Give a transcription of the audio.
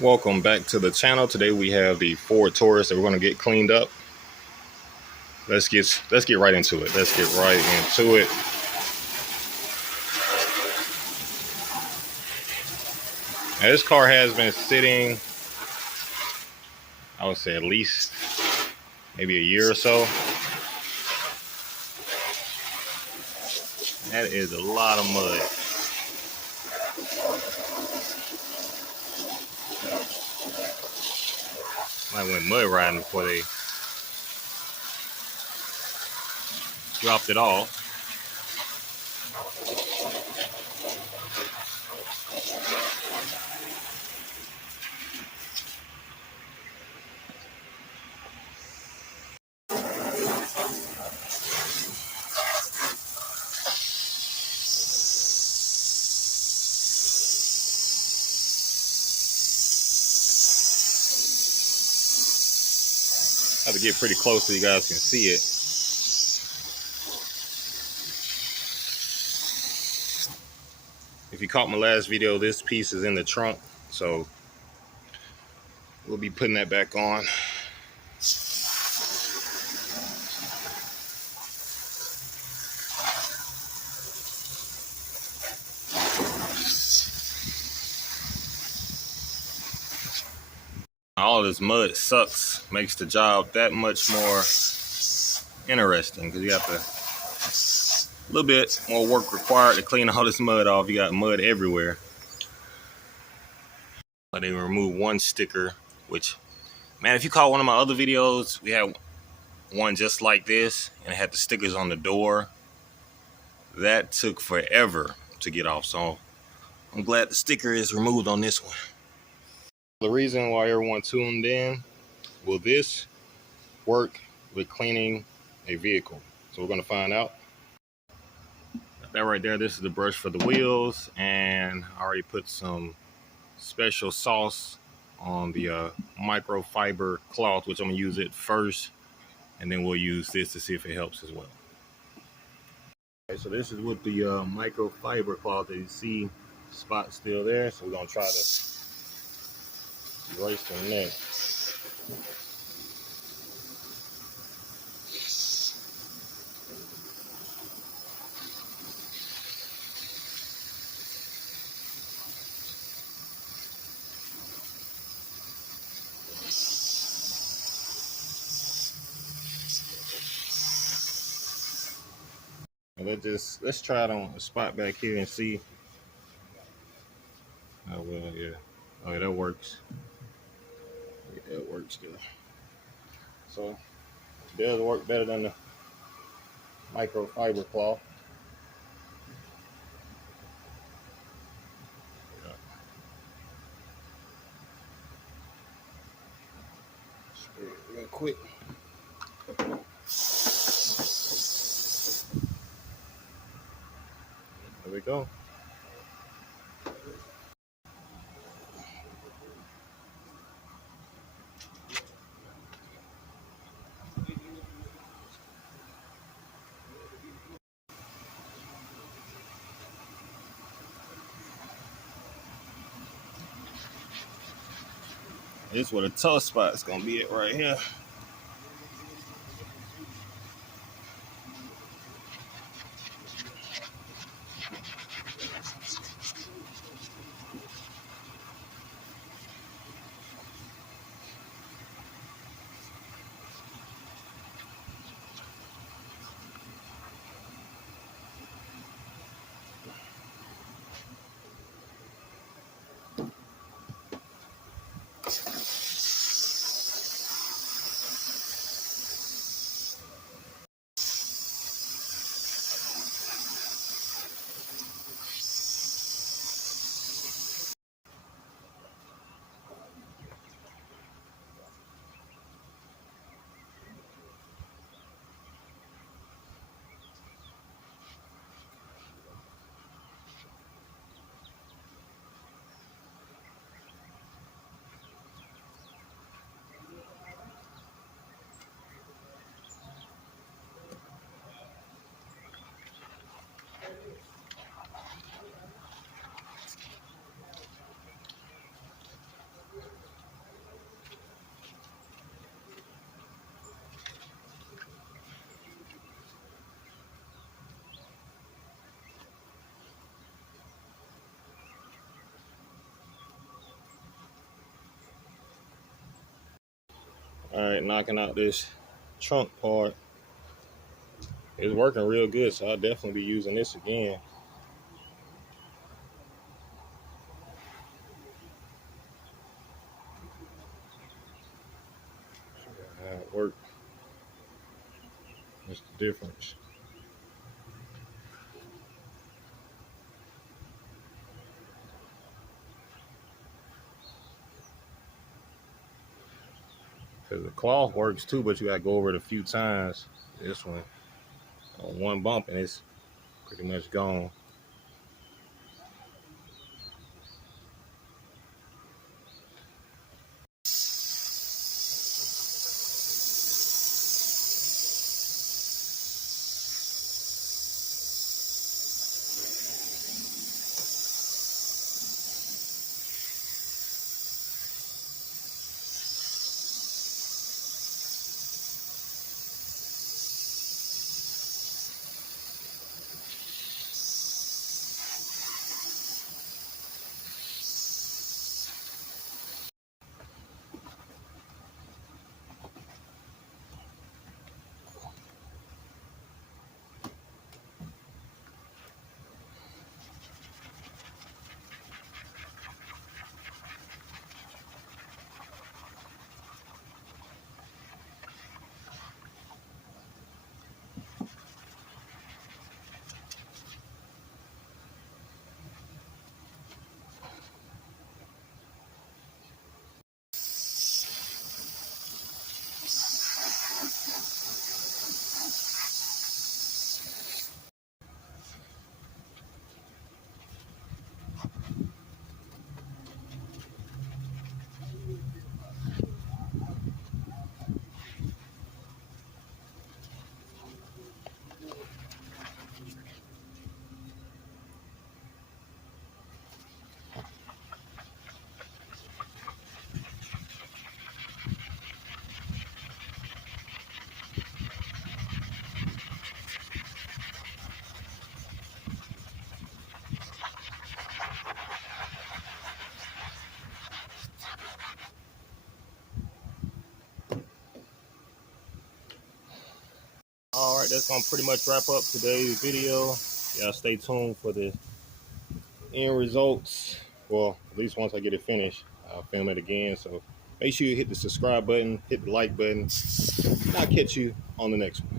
Welcome back to the channel. Today we have the Ford Taurus that we're going to get cleaned up. Let's get right into it. Let's get right into it. Now, this car has been sitting, I would say at least maybe a year or so. That is a lot of mud. I went mud riding before they dropped it off. I have to get pretty close so you guys can see it. If you caught my last video, this piece is in the trunk, so we'll be putting that back on. All this mud sucks, makes the job that much more interesting because you have a little bit more work required to clean all this mud off. You got mud everywhere. But they remove one sticker, which, man, if you caught one of my other videos, we had one just like this and it had the stickers on the door. That took forever to get off, so I'm glad the sticker is removed on this one. The reason why everyone tuned in, will this work with cleaning a vehicle? So we're going to find out. That right there, this is the brush for the wheels, and I already put some special sauce on the microfiber cloth, which I'm going to use it first, and then we'll use this to see if it helps as well. Okay, so this is with the microfiber cloth that you see spot still there, so we're going to try to erase the neck. Let's try it on a spot back here and see. Oh well, yeah. Oh yeah, that works. Yeah, that works good. So it does work better than the microfiber cloth. Yeah. Spray it real quick. There we go. This is where the tough spot is gonna be at right here. All right, knocking out this trunk part. It's working real good, so I'll definitely be using this again. How it works. What's the difference? Because the cloth works too, but you gotta go over it a few times. This one, on one bump, and it's pretty much gone. All right, that's gonna pretty much wrap up today's video. Y'all stay tuned for the end results. Well, at least once I get it finished, I'll film it again. So make sure you hit the subscribe button, hit the like button, and I'll catch you on the next one.